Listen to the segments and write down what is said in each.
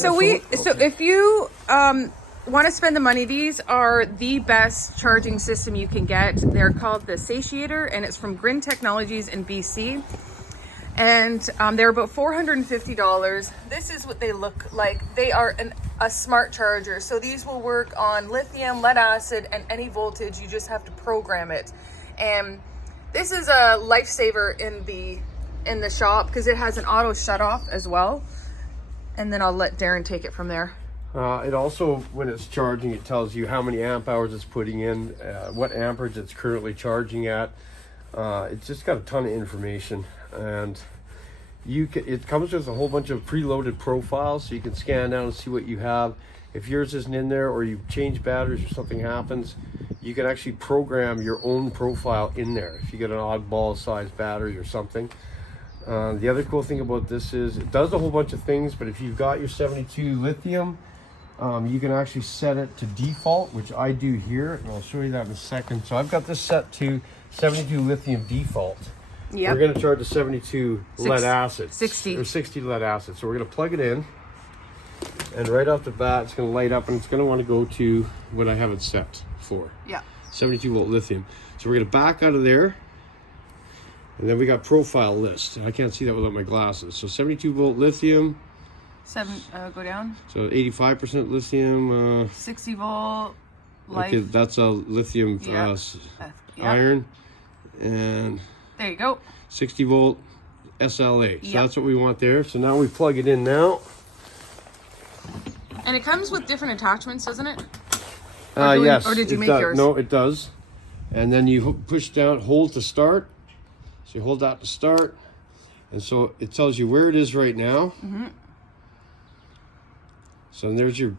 So if you want to spend the money, these are the best charging system you can get. They're called the Satiator, and it's from Grin Technologies in BC. And they're about $450. This is what they look like. They are a smart charger. So these will work on lithium, lead acid, and any voltage. You just have to program it. And this is a lifesaver in the shop because it has an auto shut off as well. And then I'll let Darren take it from there. It also, when it's charging, it tells you how many amp hours it's putting in, what amperage it's currently charging at. It's just got a ton of information, and it comes with a whole bunch of preloaded profiles, so you can scan down and see what you have. If yours isn't in there, or you change batteries or something happens, you can actually program your own profile in there if you get an oddball size battery or something. The other cool thing about this is it does a whole bunch of things, but if you've got your 72 lithium, you can actually set it to default, which I do here, and I'll show you that in a second. So I've got this set to 72 lithium default. Yep. We're going to charge the 72 lead acid. 60. Or 60 lead acid. So we're going to plug it in, and right off the bat, it's going to light up, and it's going to want to go to what I have it set for. Yeah. 72 volt lithium. So we're going to back out of there, and then we got profile list. I can't see that without my glasses. So 72 volt lithium. Go down. So 85% lithium. 60 volt. Life. Okay, that's a lithium iron, and there you go. 60 volt SLA. So yep. That's what we want there. So now we plug it in now. And it comes with different attachments, doesn't it? Yes. Or did you make yours? No, it does. And then you push down, hold to start. So you hold that to start, and so it tells you where it is right now. Mm-hmm. So there's your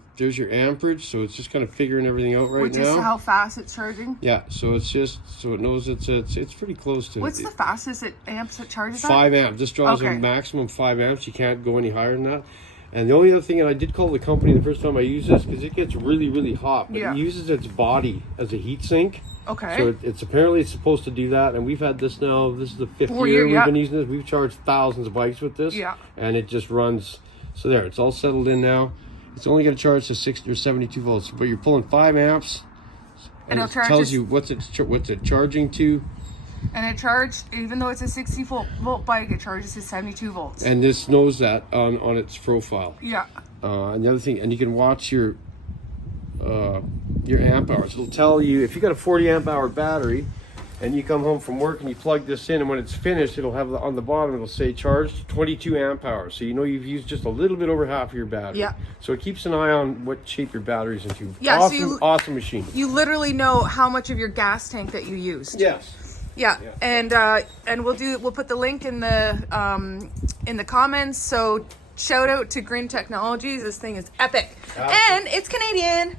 amperage. So it's just kind of figuring everything out right now. Which is how fast it's charging. Yeah. So it's just so it knows it's pretty close to. What's the fastest amps it charges at? 5 amps. This draws a maximum 5 amps. You can't go any higher than that. And the only other thing, and I did call the company the first time I used this because it gets really, really hot. But it uses its body as a heat sink. Okay. So it's apparently supposed to do that, and we've had this now. This is the 5th year we've been using this. We've charged thousands of bikes with this. Yeah. And it just runs. So there, it's all settled in now. It's only going to charge to 60 or 72 volts, but you're pulling 5 amps, and it tells you what's it charging to. And it charged, even though it's a 60 volt bike, it charges to 72 volts. And this knows that on its profile. Yeah. And the other thing, and you can watch your amp hours. It'll tell you if you got a 40 amp hour battery, and you come home from work and you plug this in, and when it's finished, it'll have on the bottom, it'll say charged 22 amp hours. So you know you've used just a little bit over half of your battery. Yeah. So it keeps an eye on what shape your battery's into. Yeah. Awesome, awesome machine. You literally know how much of your gas tank that you used. Yes. Yeah. And we'll put the link in the comments. So shout out to Grin Technologies. This thing is epic. And it's Canadian.